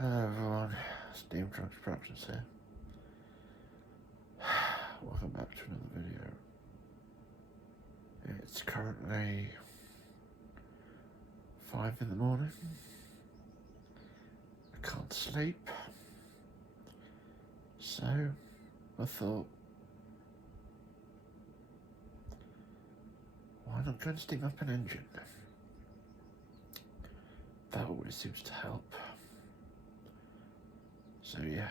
Hello everyone, Steam Trunks Productions here. Welcome back to another video. It's currently 5 in the morning. I can't sleep. So I thought, why not go and steam up an engine? That always seems to help. So yeah,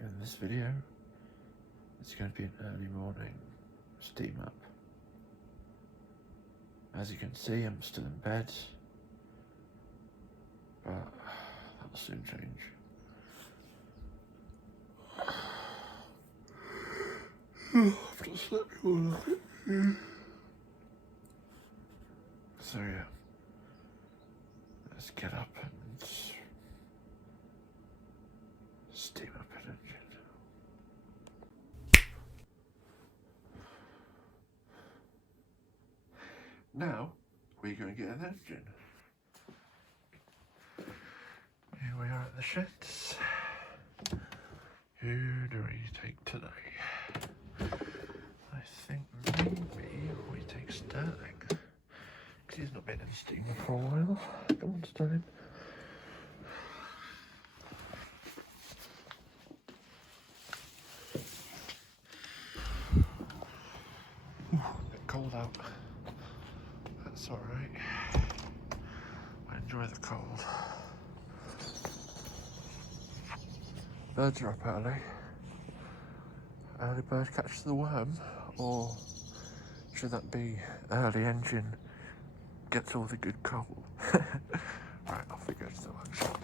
in this video, it's going to be an early morning steam up. As you can see, I'm still in bed, but that'll soon change. I've not slept all night. So yeah, let's get up and steam up an engine. Now we're going to get an engine. Here we are at the sheds. Who do we take today? I think maybe we take Stirling, because he's not been in steam for a while. Come on, Stirling. A bit cold out. That's alright. I enjoy the cold. Birds are up early. Early bird catches the worm, or should that be early engine gets all the good coal? Right, off we go to the workshop.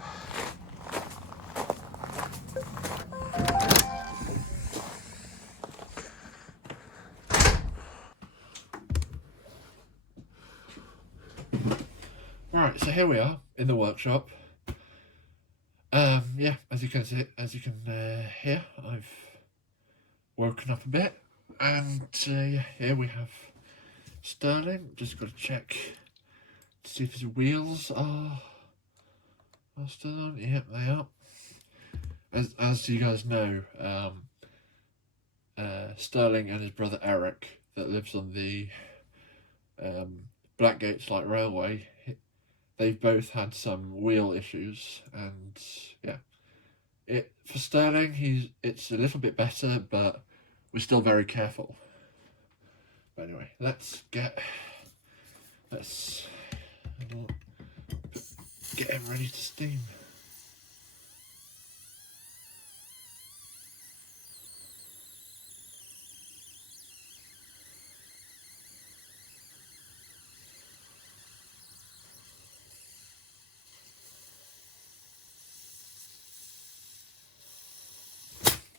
Right, so here we are in the workshop. Yeah, as you can hear, I've woken up a bit, and yeah, here we have Stirling. Just got to check to see if his wheels are still on. Yep, they are. As you guys know, Stirling and his brother Eric, that lives on the Blackgates Light Railway, they've both had some wheel issues, and yeah, for Stirling, it's a little bit better, but we're still very careful. But anyway, let's get him ready to steam.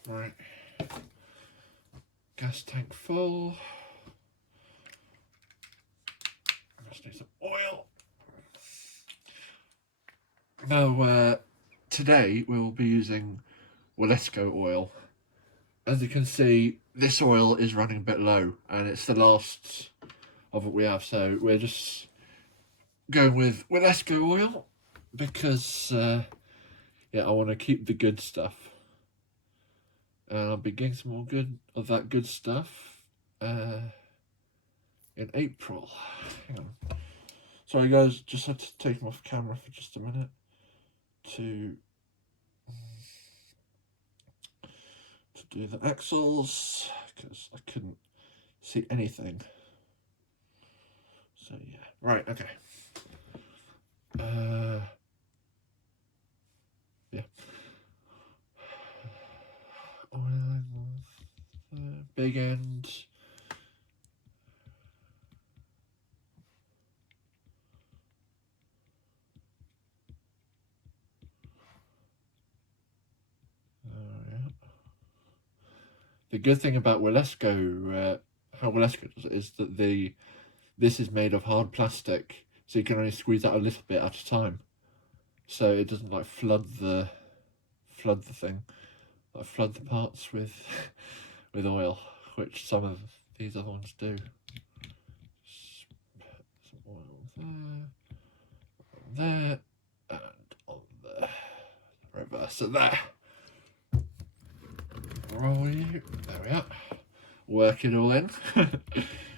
Right, gas tank full. I just need some oil. Now, today we will be using Willesco oil. As you can see, this oil is running a bit low, and it's the last of what we have, so we're just going with Willesco oil because yeah, I want to keep the good stuff. And I'll be getting some more of that good stuff in April. Hang on. Sorry guys, just had to take him off camera for just a minute to do the axles, because I couldn't see anything. So yeah, right, okay. Yeah. Big end. Yeah. The good thing about Willesco, how Willesco does it, is that this is made of hard plastic, so you can only squeeze out a little bit at a time, so it doesn't like flood the thing, like flood the parts with with oil, which some of these other ones do. Some oil there, and on the So there. Roll you. There we are. Work it all in.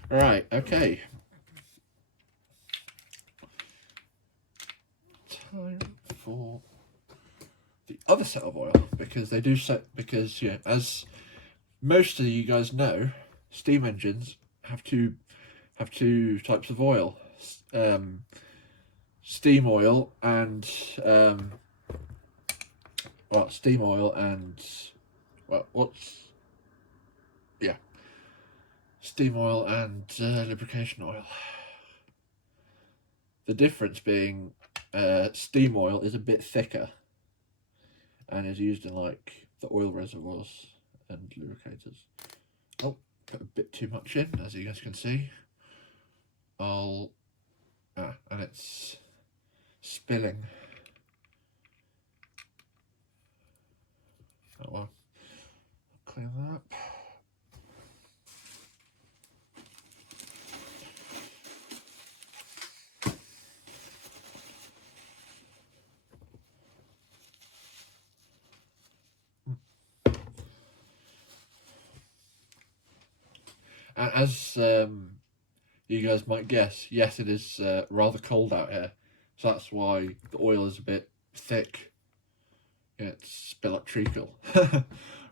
Right, okay. Time for the other set of oil, because they do set, because yeah, as most of you guys know, steam engines have two types of oil, steam oil and steam oil and steam oil and lubrication oil. The difference being steam oil is a bit thicker and is used in like the oil reservoirs and lubricators. Oh, put a bit too much in, as you guys can see. And it's spilling. Oh well, clean that up. As you guys might guess, yes, it is rather cold out here, so that's why the oil is a bit thick. It's a bit like treacle.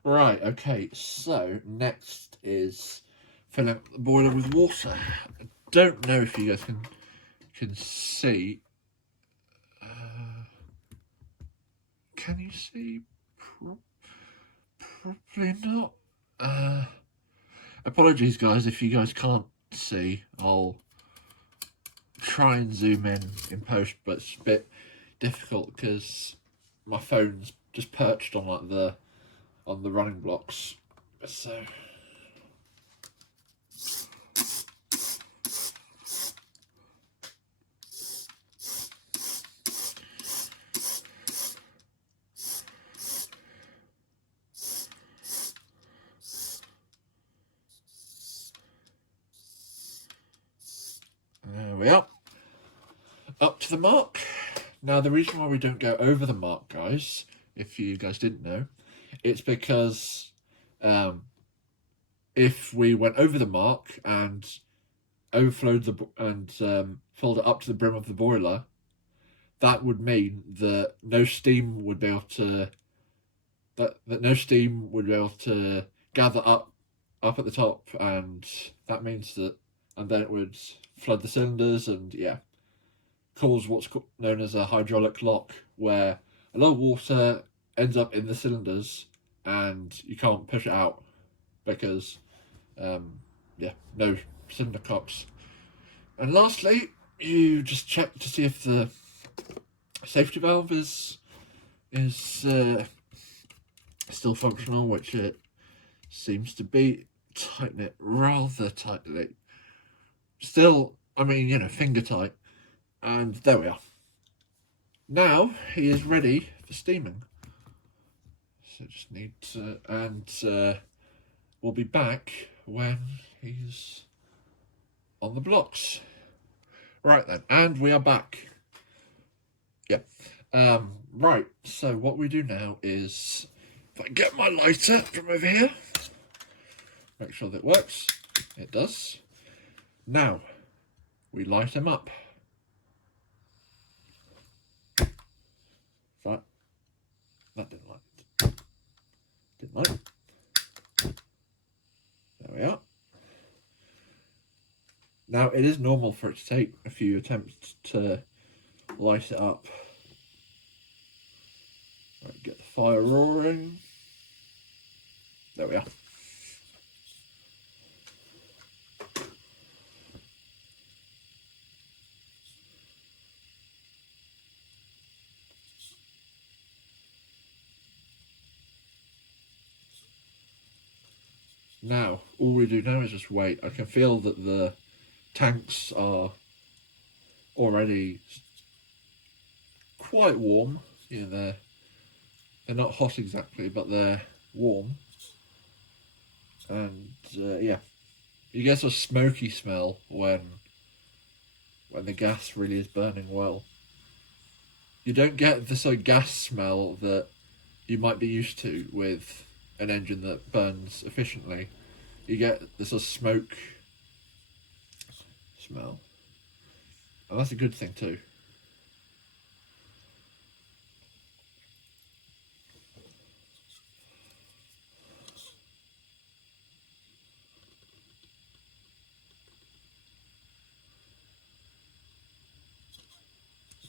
Right, okay, so next is filling up the boiler with water. I don't know if you guys can see. Can you see? Probably not. Apologies guys if you guys can't see. I'll try and zoom in post, but it's a bit difficult because my phone's just perched on like the running blocks. So there we are. Up to the mark. Now the reason why we don't go over the mark, guys, if you guys didn't know, it's because if we went over the mark and overflowed filled it up to the brim of the boiler, that would mean that no steam would be able to gather up at the top, and that means that, and then it would flood the cylinders and yeah, cause what's known as a hydraulic lock, where a lot of water ends up in the cylinders and you can't push it out because no cylinder cocks. And lastly, you just check to see if the safety valve is still functional, which it seems to be. Tighten it rather tightly. Still, I mean, you know, finger tight. And there we are. Now he is ready for steaming. So just need to, and we'll be back when he's on the blocks. Right then, and we are back. Yeah. Right, so what we do now is, if I get my lighter from over here, make sure that it works. It does. Now, we light him up. Right. That didn't light it. Didn't light it. There we are. Now, it is normal for it to take a few attempts to light it up. Right, get the fire roaring. There we are. Now, all we do now is just wait. I can feel that the tanks are already quite warm. You know, they're not hot exactly, but they're warm. And yeah, you get a smoky smell when the gas really is burning well. You don't get the sort of gas smell that you might be used to with an engine that burns efficiently. You get this sort of smoke smell. And that's a good thing too.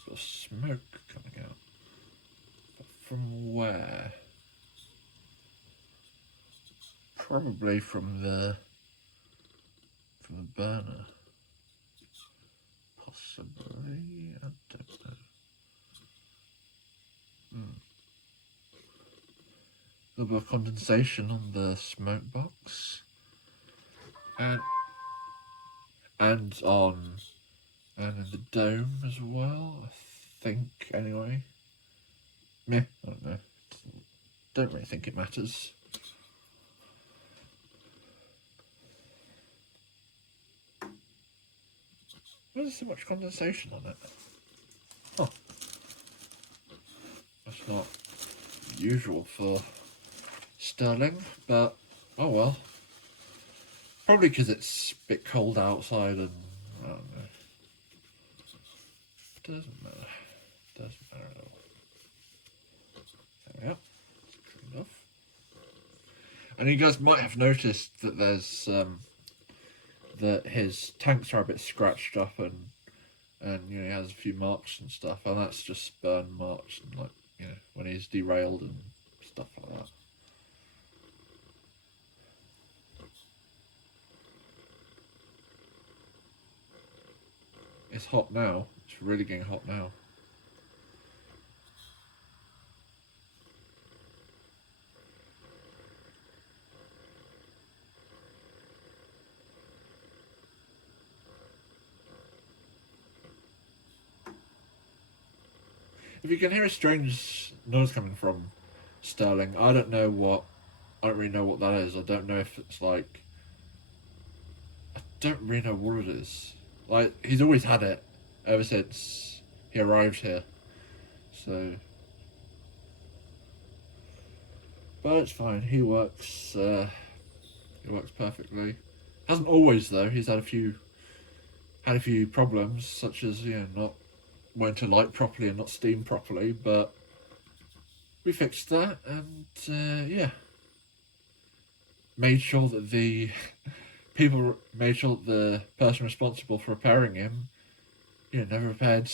Got smoke coming out. But from where? Probably from the burner. Possibly, I don't know. A little bit of condensation on the smoke box, and in the dome as well, I think. Anyway, meh, I don't know. Don't really think it matters. Why is there so much condensation on it? Oh, that's not usual for Stirling, but oh well. Probably because it's a bit cold outside and I don't know. Doesn't matter. Doesn't matter at all. There we are. It's cleaned off. And you guys might have noticed that there's that his tanks are a bit scratched up and you know, he has a few marks and stuff, and that's just burn marks and, like, you know, when he's derailed and stuff like that. It's hot now. It's really getting hot now. If you can hear a strange noise coming from Stirling, I don't really know what that is. I don't know if it's like, I don't really know what it is. Like, he's always had it ever since he arrived here. So, but it's fine. He works perfectly. Hasn't always though. He's had a few problems, such as, you know, not wanting to light properly and not steam properly. But we fixed that, and yeah, made sure that the person responsible for repairing him, you know, never repaired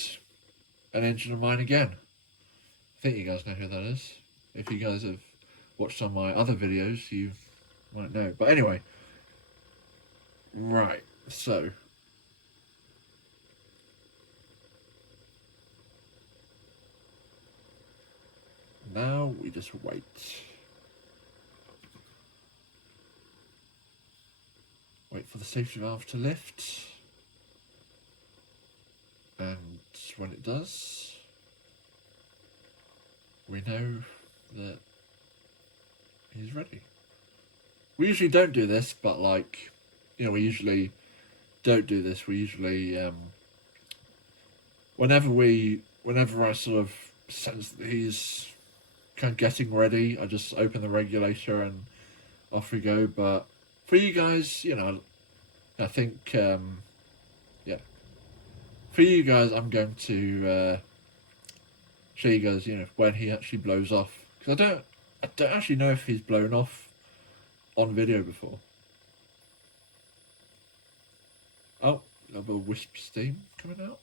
an engine of mine again. I think you guys know who that is. If you guys have watched some of my other videos, you might know. But anyway, right, so now we just wait. Wait for the safety valve to lift. And when it does, we know that he's ready. We usually don't do this, but, like, you know, we usually don't do this. We usually, whenever I sort of sense that he's kind of getting ready, I just open the regulator and off we go. But for you guys, you know, I think, yeah, for you guys, I'm going to show you guys, you know, when he actually blows off, because I don't actually know if he's blown off on video before. Oh, a little bit of wisp steam coming out.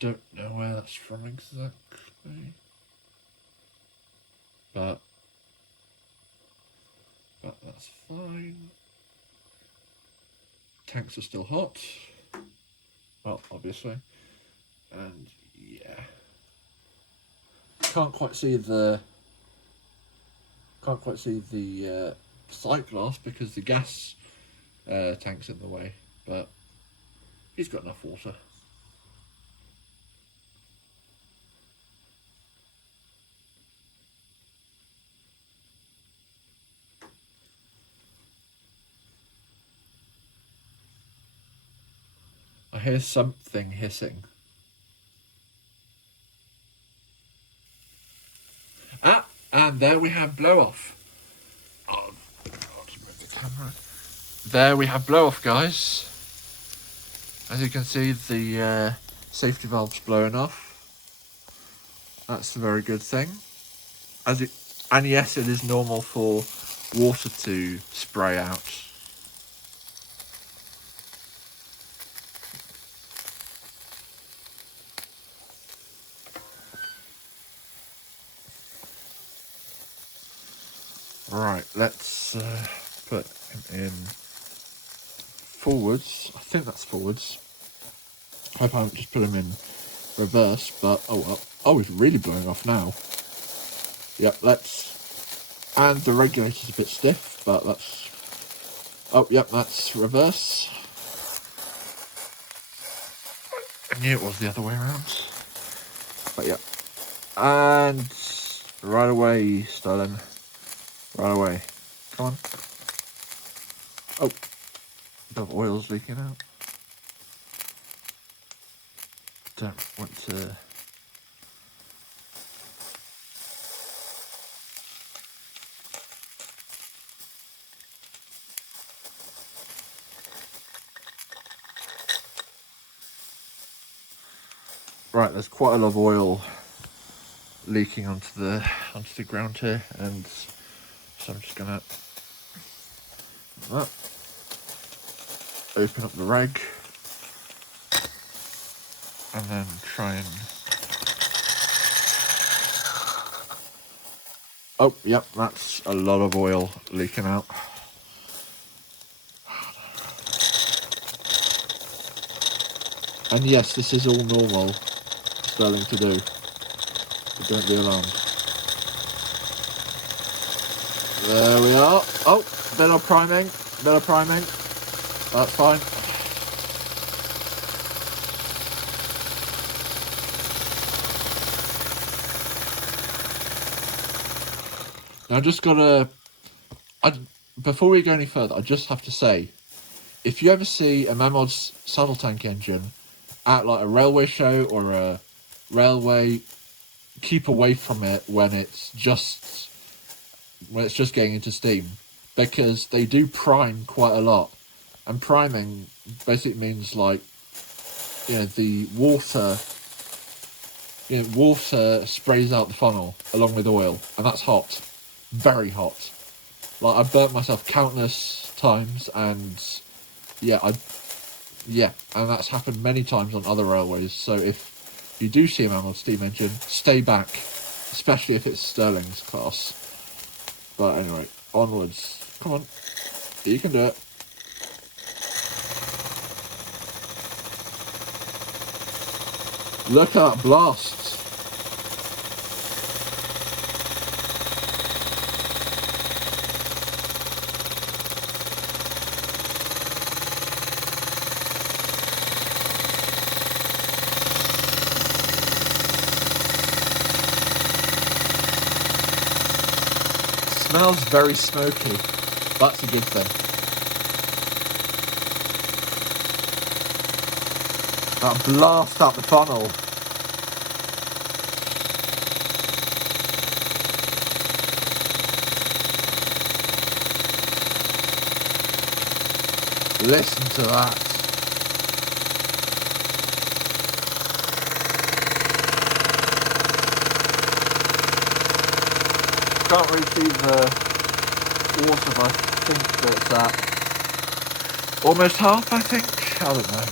Don't know where that's from exactly, but that's fine. Tanks are still hot. Well, obviously, and yeah, can't quite see the sight glass because the gas tank's in the way, but he's got enough water. I hear something hissing. And there we have blow off. Oh, I'll just move the camera. There we have blow off, guys. As you can see, the safety valve's blowing off. That's a very good thing. And yes, it is normal for water to spray out. Right, let's put him in forwards. I think that's forwards. I hope I haven't just put him in reverse, but oh well. Oh, it's really blowing off now. Yep, and the regulator's a bit stiff, but that's, oh yep, that's reverse. I knew it was the other way around. But yep. And right away, Stirling. Right away. Come on. Oh, the oil's leaking out. Don't want to. Right, there's quite a lot of oil leaking onto the ground here, and so I'm just gonna open up the rag and then try and, oh yep, that's a lot of oil leaking out. And yes, this is all normal Stirling to do, so don't be alarmed. There we are. Oh, bit of priming, that's fine. Now, before we go any further, I just have to say, if you ever see a Mamod saddle tank engine at like a railway show or a railway, keep away from it when it's just getting into steam, because they do prime quite a lot, and priming basically means, like, the water sprays out the funnel along with oil, and that's hot. Very hot. Like, I've burnt myself countless times, and and that's happened many times on other railways. So if you do see a Mamod steam engine, stay back, especially if it's Stirling's class. But anyway, onwards. Come on, you can do it. Look at that blast. Smells very smoky. That's a good thing. That blast up the funnel. Listen to that. Can't really see the water, but I think that's at almost half, I think. I don't know.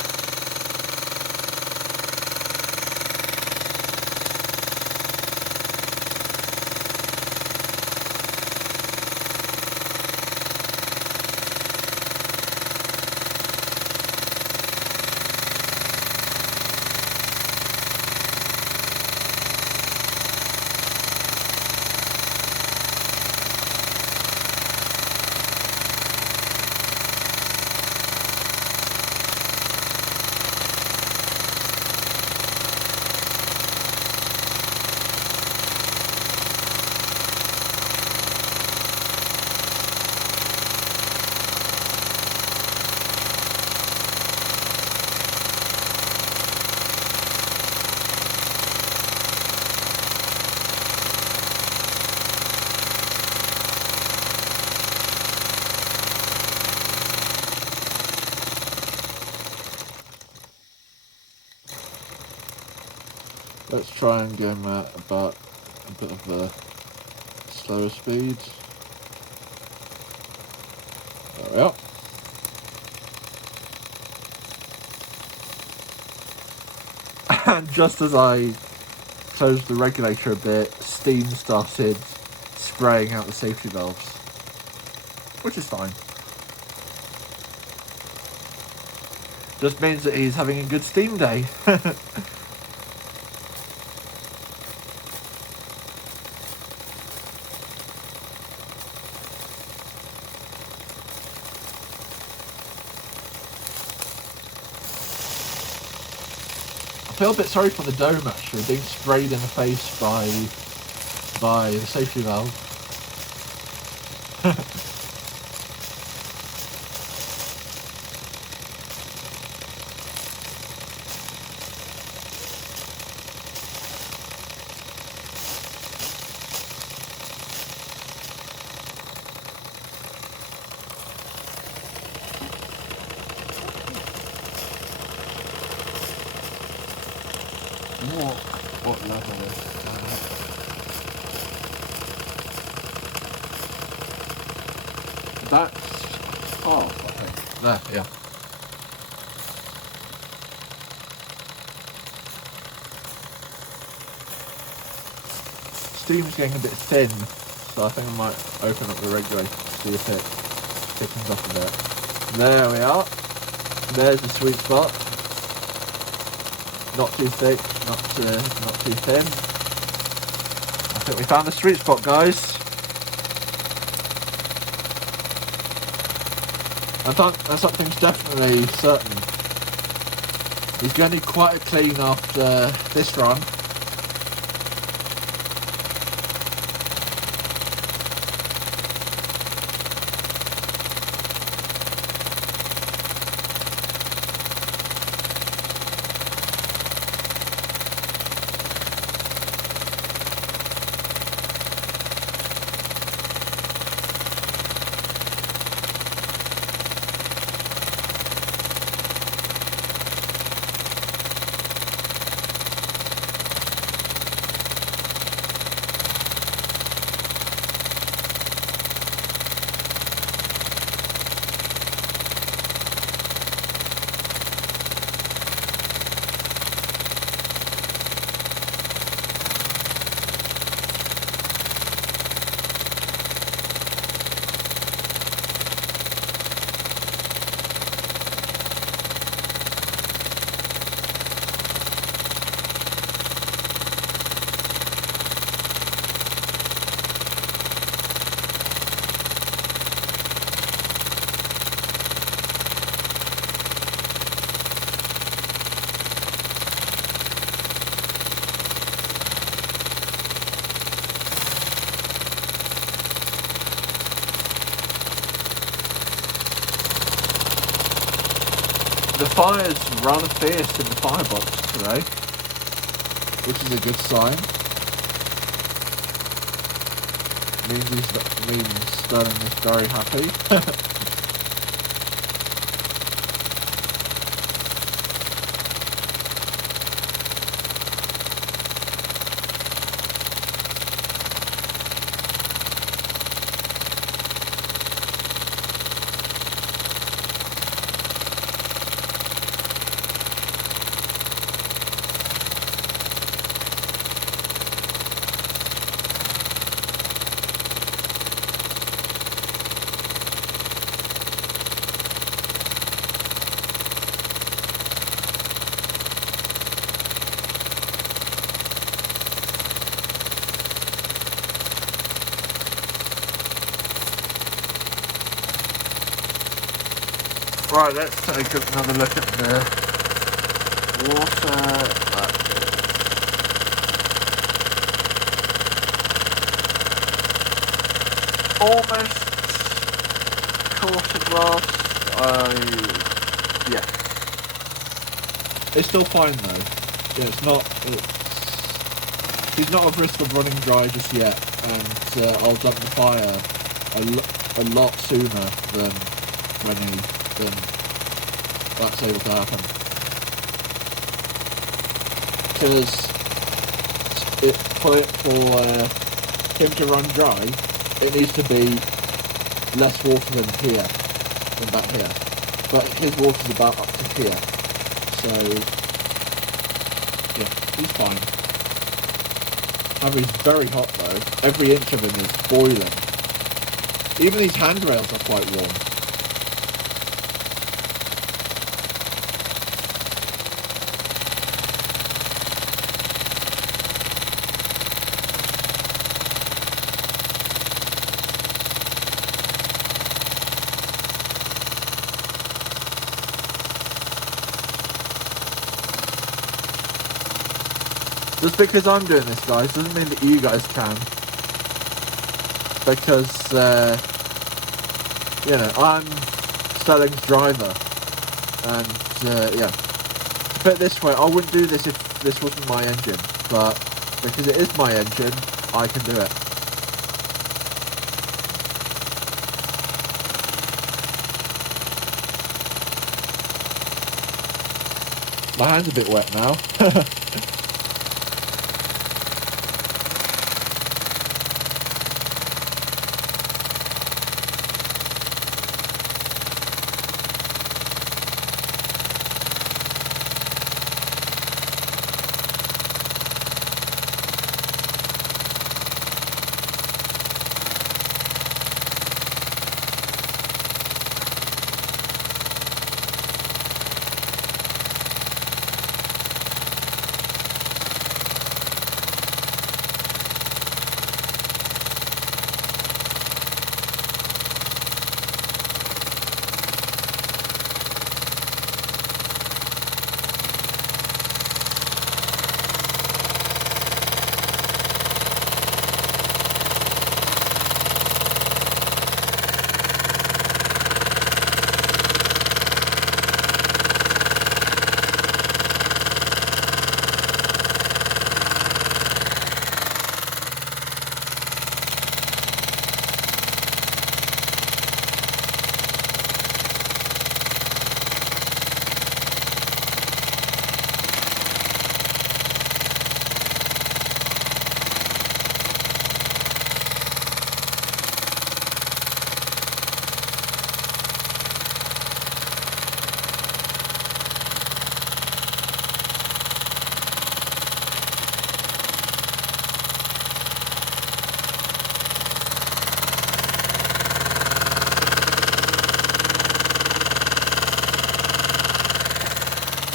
let's try and give him about a bit of a slower speed. There we are. And just as I closed the regulator a bit, steam started spraying out the safety valves, which is fine. Just means that he's having a good steam day. I feel a bit sorry for the dome actually, being sprayed in the face by the safety valve. What level is that? That's half, I think. There, yeah. Steam's getting a bit thin, so I think I might open up the regulator to see if it thickens up a bit. There we are. There's the sweet spot. Not too thick, not too thin. I think we found the sweet spot, guys. And something's definitely certain. He's going to need quite a clean after this run. The fire's rather fierce in the firebox today, which is a good sign. Means Stirling is very happy. Right, let's take another look at the water. Almost quarter glass. Yeah. It's still fine though. Yeah, he's not at risk of running dry just yet, and I'll dump the fire a lot sooner than that's able to happen. Because for him to run dry, it needs to be less water than here, than back here. But his water's about up to here, so yeah, he's fine. He's very hot though. Every inch of him is boiling. Even these handrails are quite warm. Just because I'm doing this, guys, doesn't mean that you guys can. Because, you know, I'm Stirling's driver. And, yeah. To put it this way, I wouldn't do this if this wasn't my engine. But, because it is my engine, I can do it. My hand's a bit wet now.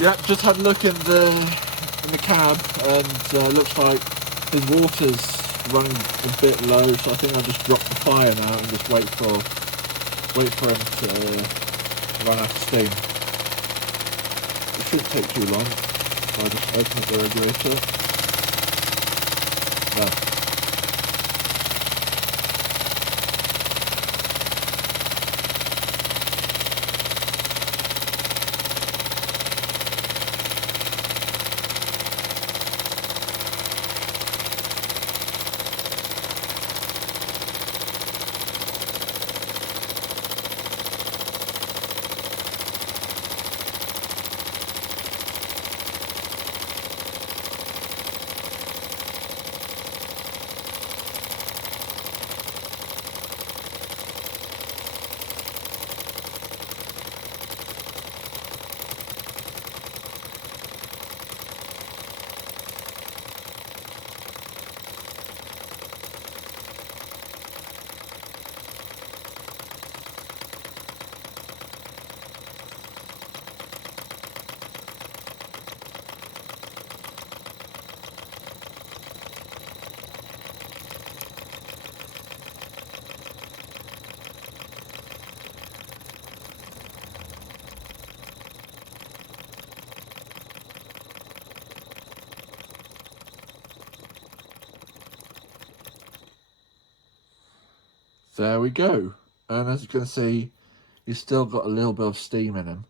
Yeah, just had a look in the cab, and looks like his water's running a bit low, so I think I'll just drop the fire now and just wait for him to run out of steam. It shouldn't take too long. So I'll just open up the radiator. There. There we go. And as you can see, he's still got a little bit of steam in him,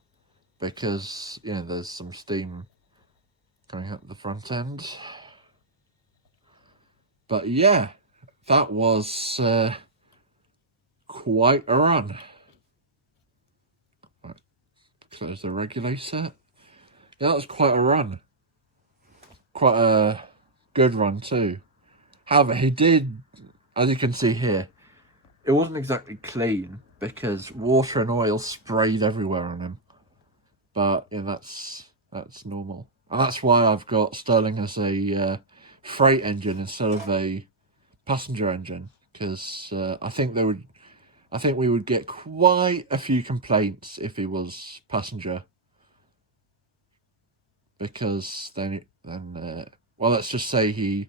because, you know, there's some steam going up the front end. But yeah, that was quite a run. Right, close the regulator. Yeah, that was quite a run. Quite a good run too. However, he did, as you can see here, it wasn't exactly clean because water and oil sprayed everywhere on him. But yeah, that's normal, and that's why I've got Stirling as a freight engine instead of a passenger engine, because I think we would get quite a few complaints if he was passenger, because well, let's just say he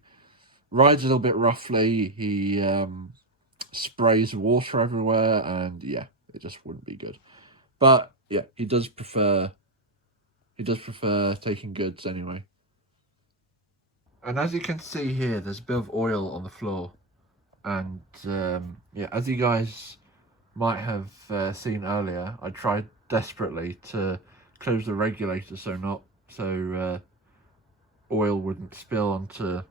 rides a little bit roughly, he sprays water everywhere, and yeah, it just wouldn't be good. But yeah, he does prefer taking goods anyway. And as you can see here, there's a bit of oil on the floor, and yeah, as you guys might have seen earlier, I tried desperately to close the regulator so oil wouldn't spill onto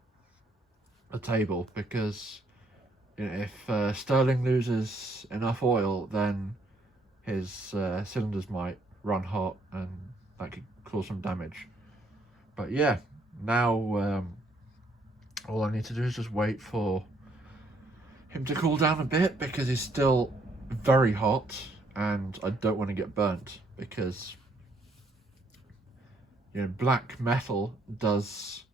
the table, because you know, if Stirling loses enough oil, then his cylinders might run hot and that could cause some damage. But yeah, now all I need to do is just wait for him to cool down a bit, because he's still very hot and I don't want to get burnt, because you know, black metal does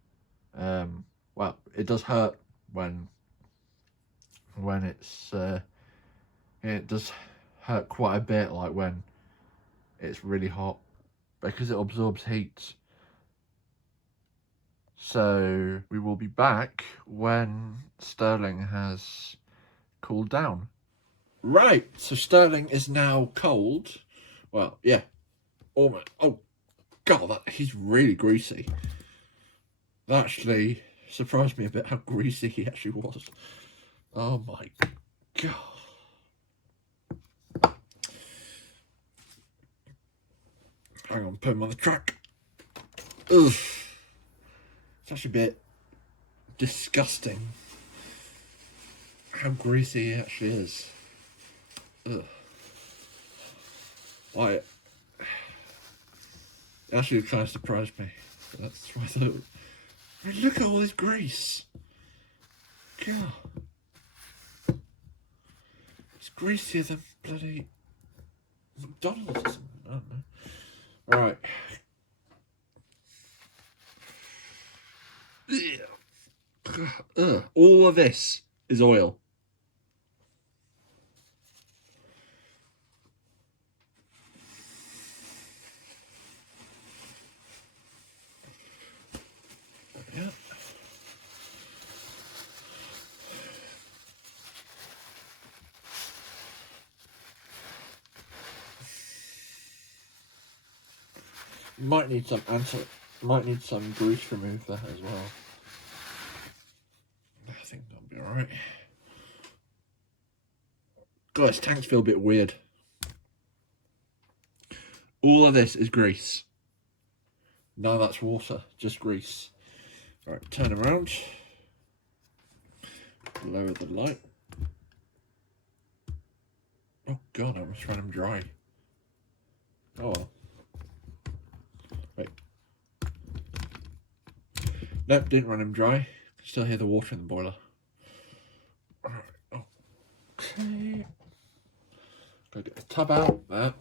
well, it does hurt when it's it does hurt quite a bit, like when it's really hot, because it absorbs heat. So we will be back when Stirling has cooled down. Right, so Stirling is now cold. Well, yeah, almost. Oh god, he's really greasy. That actually surprised me a bit how greasy he actually was. Oh my god. Hang on, put him on the track. Ugh. It's actually a bit disgusting how greasy he actually is. Ugh. Like, it actually kind of surprised me. That's why I thought, look at all this grease. God. It's greasier than bloody McDonald's or something. I don't know. Right. All of this is oil. Yeah. Might need some grease remover as well. I think that'll be alright. God, this tanks feel a bit weird. All of this is grease. None of that's water, just grease. Right, turn around. Lower the light. Oh god, I must run him dry. Oh well. Wait. Nope, didn't run him dry. Still hear the water in the boiler. Alright, okay. Gotta get the tub out there.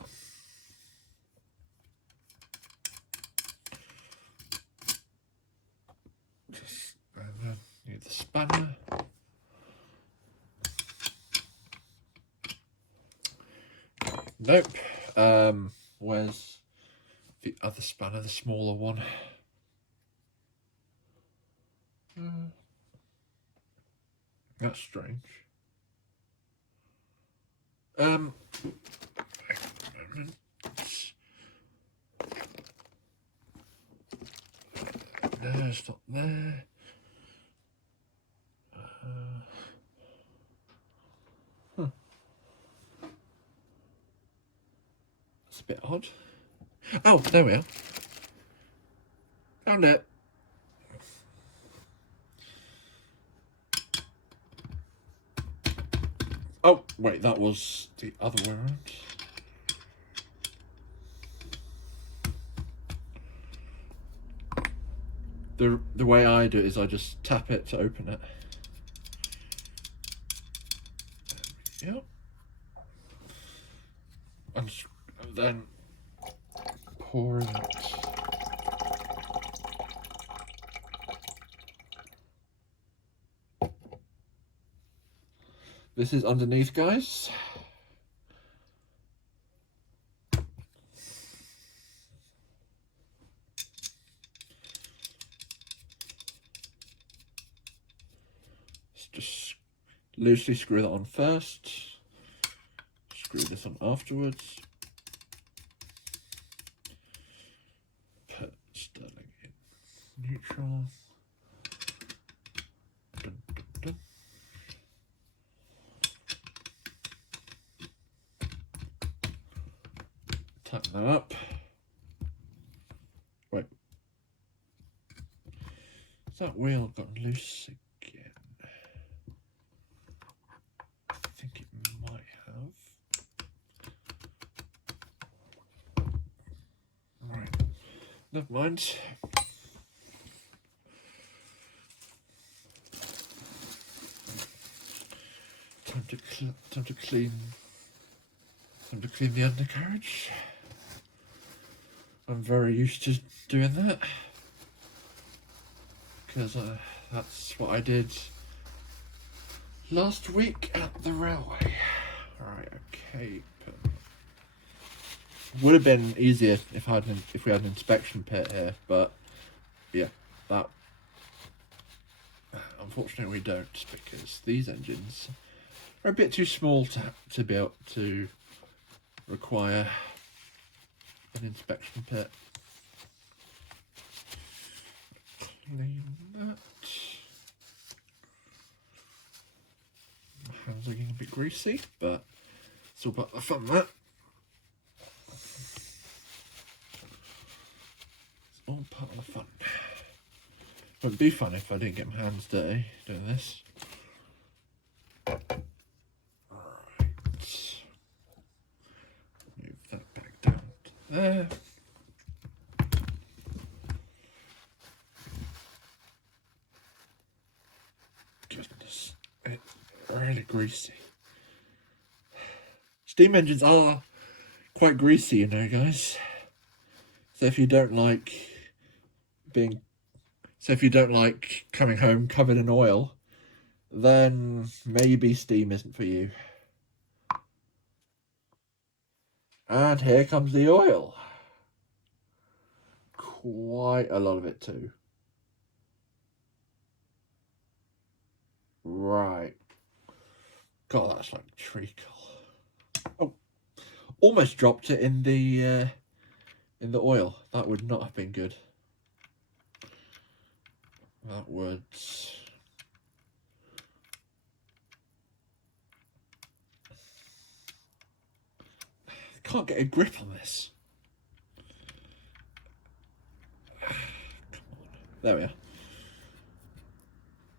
Just need the spanner. Nope. Where's the other spanner, the smaller one? That's strange. Wait a moment. No, it's not there. That's a bit odd. Oh, there we are. Found it. Oh, wait, that was the other way around. the way I do it is I just tap it to open it. Yep. And then pour it. This is underneath, guys. Let's just loosely screw that on first. Screw this on afterwards. Put Stirling in neutral. Dun, dun, dun. Tighten that up. Wait. Has that wheel got loose again? I think it might have. Right. Never mind. Time to clean the undercarriage. I'm very used to doing that because that's what I did last week at the railway. Alright, okay. Would have been easier if we had an inspection pit here, but yeah, that unfortunately we don't, because these engines are a bit too small to be able to require an inspection pit. Clean that. My hands are getting a bit greasy, but it's all part of the fun, that. It's all part of the fun. It would be fun if I didn't get my hands dirty doing this. Move that back down to there. Goodness, it's really greasy. Steam engines are quite greasy, you know, guys. So if you don't like coming home covered in oil, then maybe steam isn't for you. And here comes the oil. Quite a lot of it too. Right. God, that's like treacle. Oh, almost dropped it in the oil. That would not have been good. That would... Can't get a grip on this. Come on. There we are.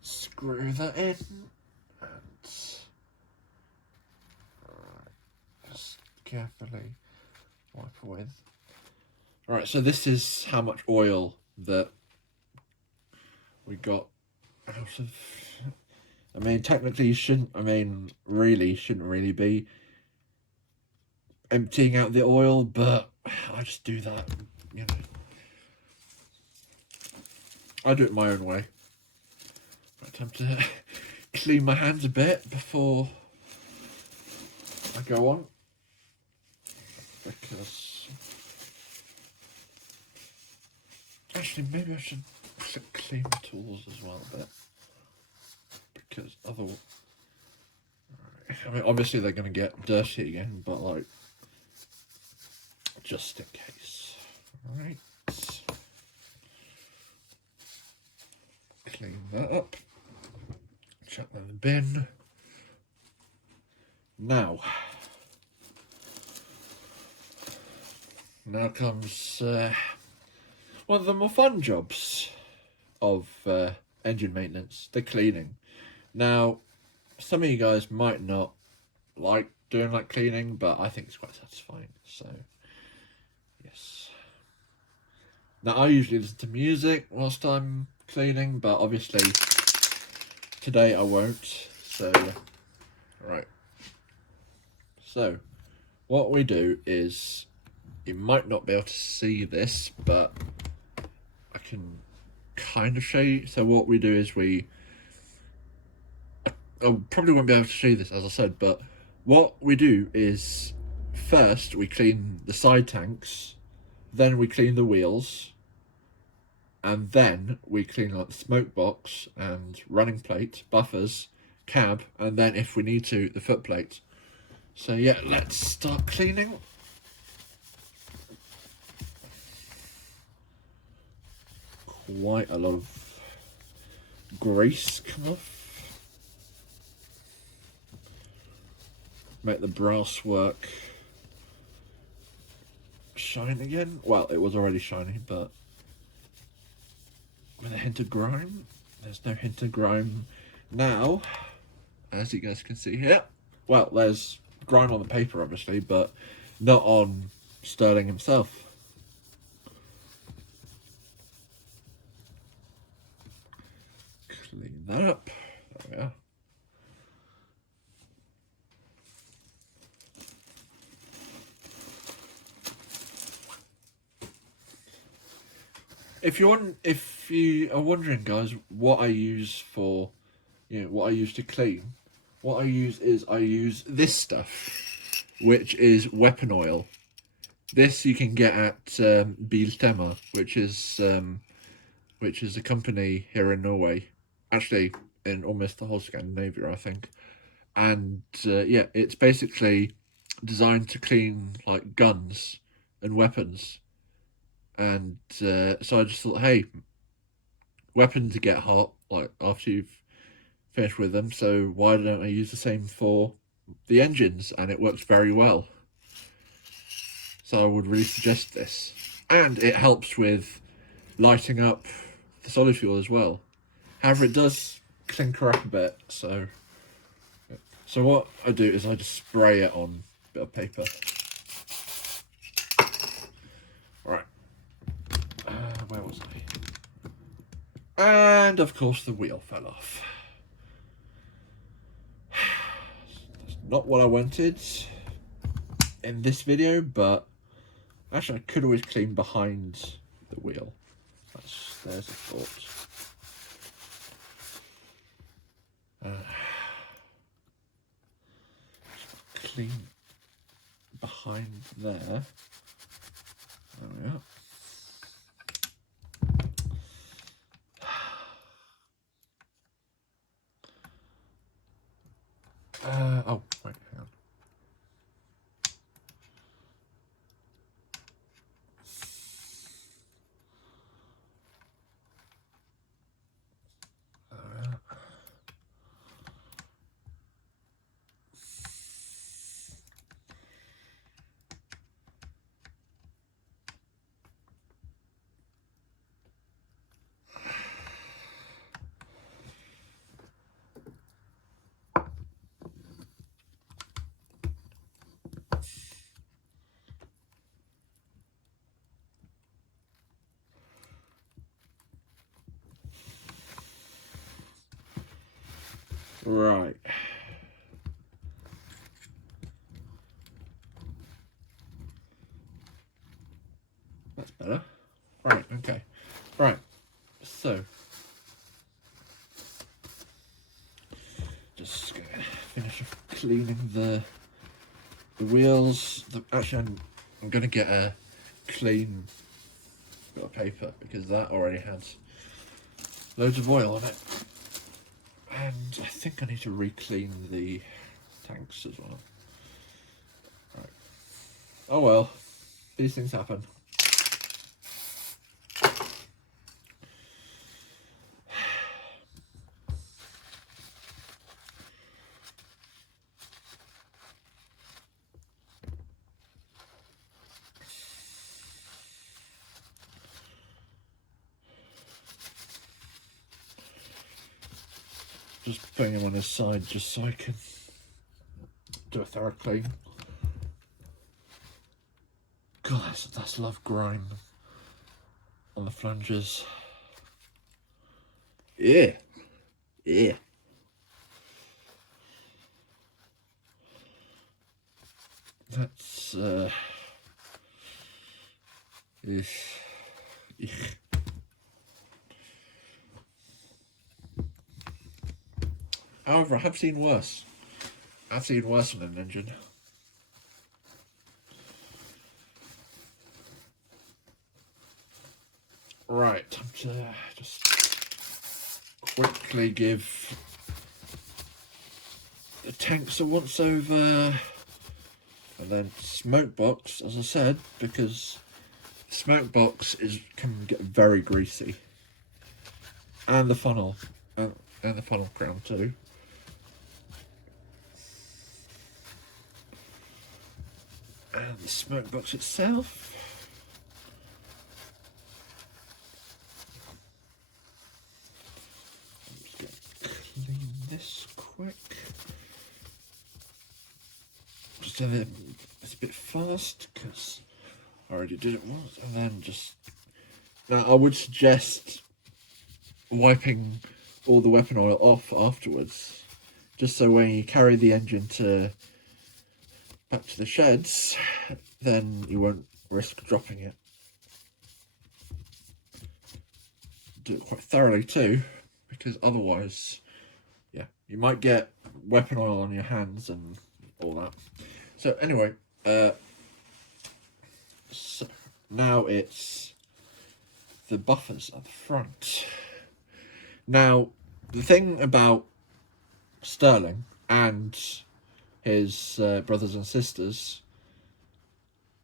Screw that in. And just carefully wipe away. Alright, so this is how much oil that we got out of... I mean, technically you shouldn't really be emptying out the oil, but I just do that, you know. I do it my own way. Right, time to clean my hands a bit before I go on, because actually maybe I should clean the tools as well a bit, because otherwise, I mean, obviously they're going to get dirty again, but like, just in case. Alright. Clean that up. Chuck that in the bin. Now comes one of the more fun jobs of engine maintenance, the cleaning. Now, some of you guys might not like doing like cleaning, but I think it's quite satisfying, so yes. Now, I usually listen to music whilst I'm cleaning, but obviously today I won't. So, right. So, what we do is, you might not be able to see this, but I can kind of show you. So what we do is I probably won't be able to show you this, as I said, but what we do is, first we clean the side tanks, then we clean the wheels, and then we clean like the smoke box and running plate, buffers, cab, and then if we need to, the foot plate. So yeah, let's start cleaning. Quite a lot of grease come off. Make the brass work shine again. Well, it was already shiny, but with a hint of grime. There's no hint of grime now, as you guys can see here. Well, there's grime on the paper, obviously, but not on Stirling himself. Clean that up. There we are. If you are wondering, guys, what I use for, what I use to clean, what I use this stuff, which is weapon oil. This you can get at Biltema, which is a company here in Norway, actually in almost the whole Scandinavia, I think. And yeah, it's basically designed to clean like guns and weapons. And so I just thought, hey, weapons get hot like after you've finished with them, so why don't I use the same for the engines? And it works very well. So I would really suggest this. And it helps with lighting up the solid fuel as well. However, it does clinker up a bit, so what I do is I just spray it on a bit of paper. Right. Where was I? And of course the wheel fell off. That's not what I wanted in this video, but actually I could always clean behind the wheel. There's a thought. Clean behind there. There we are. Oh, wait, hang on. Right. That's better. Right, okay. Right. So just gonna finish off cleaning the wheels. Actually, I'm gonna get a clean bit of paper because that already has loads of oil on it. And I think I need to re-clean the tanks as well. Right. Oh well, these things happen. Just putting him on his side just so I can do a thorough clean. God, that's a lot of grime. on the flanges. Yeah. Yeah. That's However, I have seen worse. I've seen worse on an engine. Right, time to just quickly give the tanks a once over, and then smoke box, as I said, because the smoke box can get very greasy, and the funnel, and the funnel crown too. And the smoke box itself. I'm just going to clean this quick. Just a bit, it's a bit fast because I already did it once, and then just now I would suggest wiping all the weapon oil off afterwards, just so when you carry the engine back to the sheds, then you won't risk dropping it. Do it quite thoroughly too, because otherwise, yeah, you might get weapon oil on your hands and all that. So anyway, so now it's the buffers at the front. Now, the thing about Stirling and his brothers and sisters,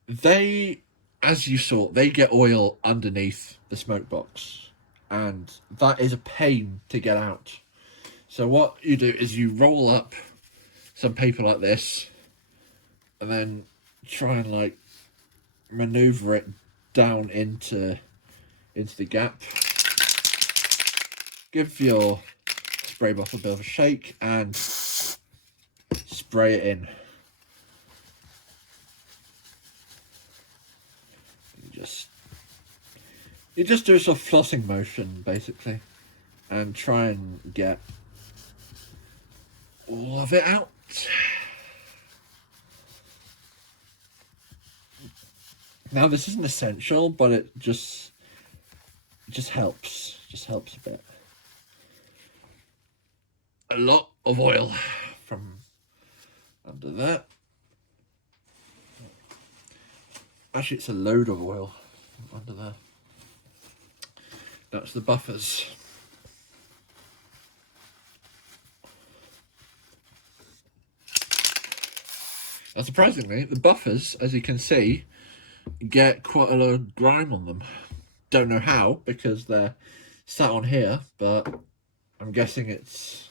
they, as you saw, they get oil underneath the smoke box, and that is a pain to get out. So what you do is you roll up some paper like this, and then try and like maneuver it down into the gap. Give your spray bottle a bit of a shake and spray it in. You just do a sort of flossing motion basically, and try and get all of it out. Now this isn't essential, but it just helps. Just helps a bit. A lot of oil from under that. Actually, it's a load of oil from under there. That's the buffers. Now, surprisingly, the buffers, as you can see, get quite a lot of grime on them. Don't know how, because they're sat on here, but I'm guessing it's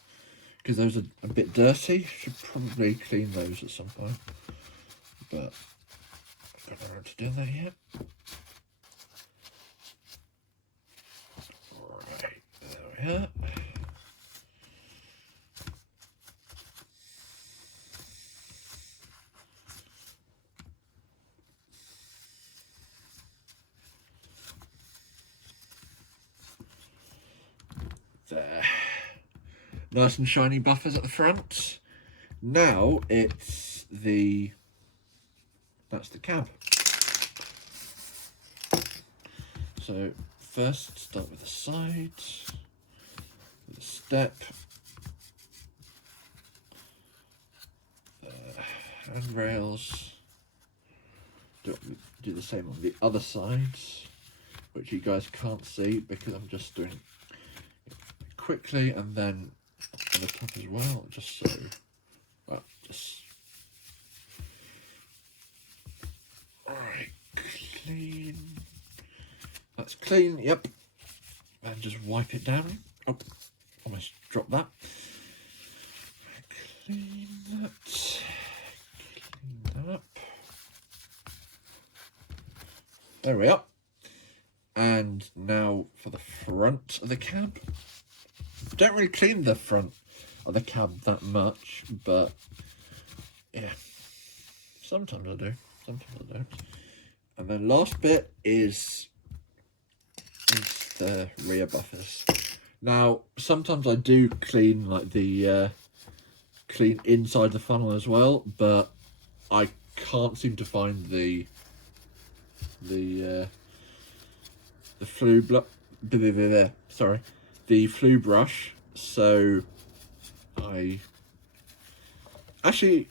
because those are a bit dirty. Should probably clean those at some point, but I've got around to doing that yet. Right, there we are. There. Nice and shiny buffers at the front. Now it's that's the cab. So first start with the sides, with a step, handrails. Do the same on the other sides, which you guys can't see because I'm just doing it quickly, and then on the top as well, just so, well, just, alright, clean, that's clean, yep, and just wipe it down. Oh, almost dropped that. Clean that up. There we are. And now for the front of the cab. Don't really clean the front of the cab that much, but yeah, sometimes I do, sometimes I don't. And then last bit is is the rear buffers. Now, sometimes I do clean like the clean inside the funnel as well, but I can't seem to find the flue the flue brush. So I'll actually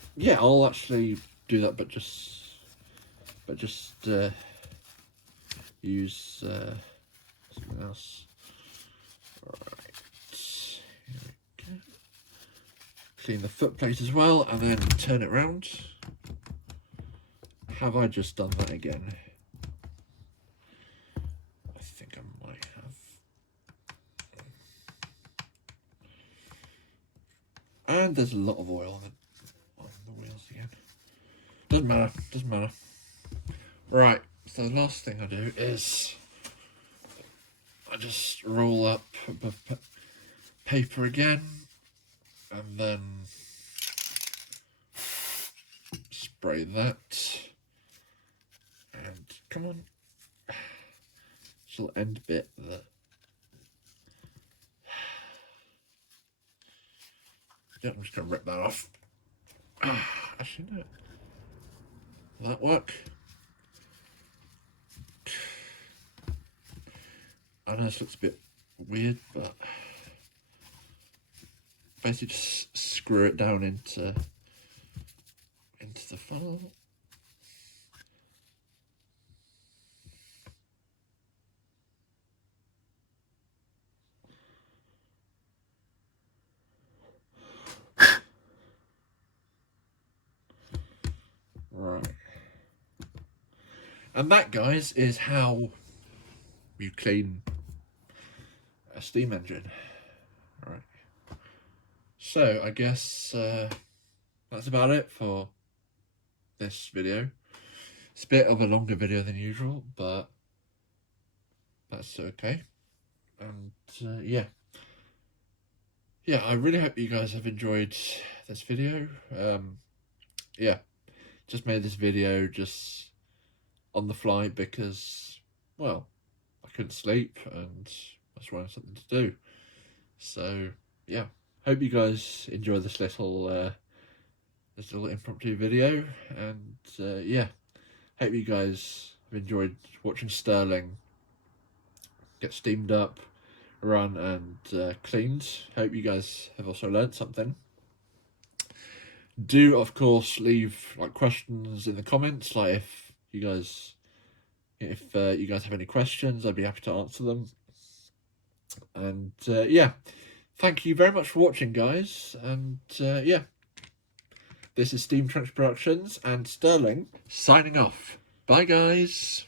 do that, but just use something else. Right, here we go. Clean the foot plate as well, and then turn it round. Have I just done that again? I think I might have. And there's a lot of oil on the wheels again. Doesn't matter. Right, so the last thing I do is I just roll up paper again, and then spray that, and come on, this little end bit that I'm just gonna rip that off. Actually no, will that work? I know this looks a bit weird, but basically just screw it down into the funnel. Right. And that, guys, is how you clean a steam engine. Right. So I guess that's about it for this video. It's a bit of a longer video than usual, but that's okay. And yeah, I really hope you guys have enjoyed this video. Yeah, just made this video just on the fly because, well, I couldn't sleep and I was trying something to do. So yeah, hope you guys enjoy this little impromptu video, and yeah, hope you guys have enjoyed watching Stirling get steamed up, run and cleaned. Hope you guys have also learnt something. Do of course leave like questions in the comments, like if you guys have any questions, I'd be happy to answer them. And yeah, thank you very much for watching, guys, and yeah, this is Steam Trench Productions and Stirling signing off. Bye, guys.